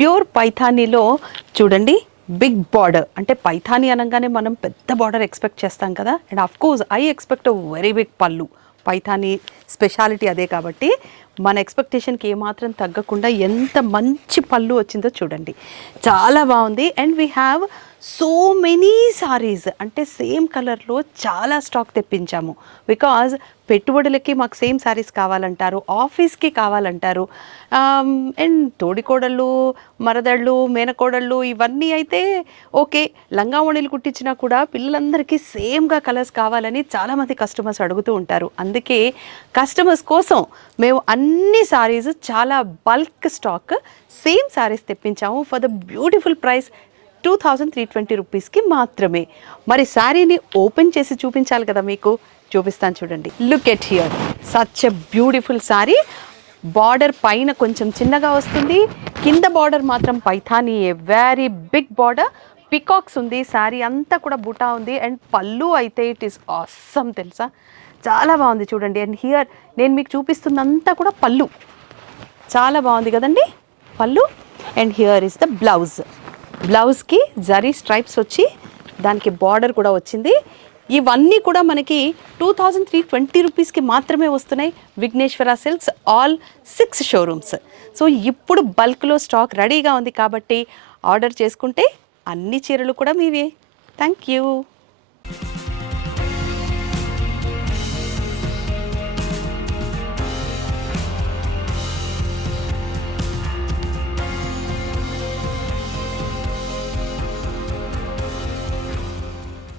Pure పైథానీలో చూడండి big border. అంటే పైథానీ అనగానే మనం పెద్ద బార్డర్ ఎక్స్పెక్ట్ చేస్తాం కదా, and of course I expect very big పళ్ళు. పైథానీ స్పెషాలిటీ అదే కాబట్టి మన ఎక్స్పెక్టేషన్కి ఏమాత్రం తగ్గకుండా ఎంత మంచి పళ్ళు వచ్చిందో చూడండి, చాలా బాగుంది. And we have so many saris, అంటే సేమ్ కలర్లో చాలా స్టాక్ తెప్పించాము. బికాజ్ పెట్టుబడులకి మాకు సేమ్ శారీస్ కావాలంటారు, ఆఫీస్కి కావాలంటారు, అండ్ తోడికోడళ్ళు, మరదళ్ళు, మేనకోడళ్ళు ఇవన్నీ అయితే ఓకే, లంగావణిలు కుట్టించినా కూడా పిల్లలందరికీ సేమ్గా కలర్స్ కావాలని చాలామంది కస్టమర్స్ అడుగుతూ ఉంటారు. అందుకే కస్టమర్స్ కోసం మేము అన్ని శారీస్ చాలా బల్క్ స్టాక్ సేమ్ శారీస్ తెప్పించాము ఫర్ ద బ్యూటిఫుల్ ప్రైస్ 2320 రూపీస్కి మాత్రమే. మరి శారీని ఓపెన్ చేసి చూపించాలి కదా, మీకు చూపిస్తాను చూడండి. Look at here, such a beautiful sari. Border పైన కొంచెం చిన్నగా వస్తుంది, కింద బార్డర్ మాత్రం Paithani a very big border. Peacocks ఉంది, శారీ అంతా కూడా బూటా ఉంది. అండ్ పళ్ళు అయితే ఇట్ ఈస్ ఆసమ్ తెలుసా, చాలా బాగుంది చూడండి. అండ్ హియర్ నేను మీకు చూపిస్తున్నంతా కూడా పళ్ళు, చాలా బాగుంది కదండి పళ్ళు. And here is the blouse. బ్లౌజ్కి జరీ స్ట్రైప్స్ వచ్చి దానికి బార్డర్ కూడా వచ్చింది. ఇవన్నీ కూడా మనకి 2320 రూపీస్కి మాత్రమే వస్తున్నాయి. Vighneshwara Silks all 6 showrooms. So ఇప్పుడు బల్క్లో స్టాక్ రెడీగా ఉంది కాబట్టి ఆర్డర్ చేసుకుంటే అన్ని చీరలు కూడా మీవే. Thank you.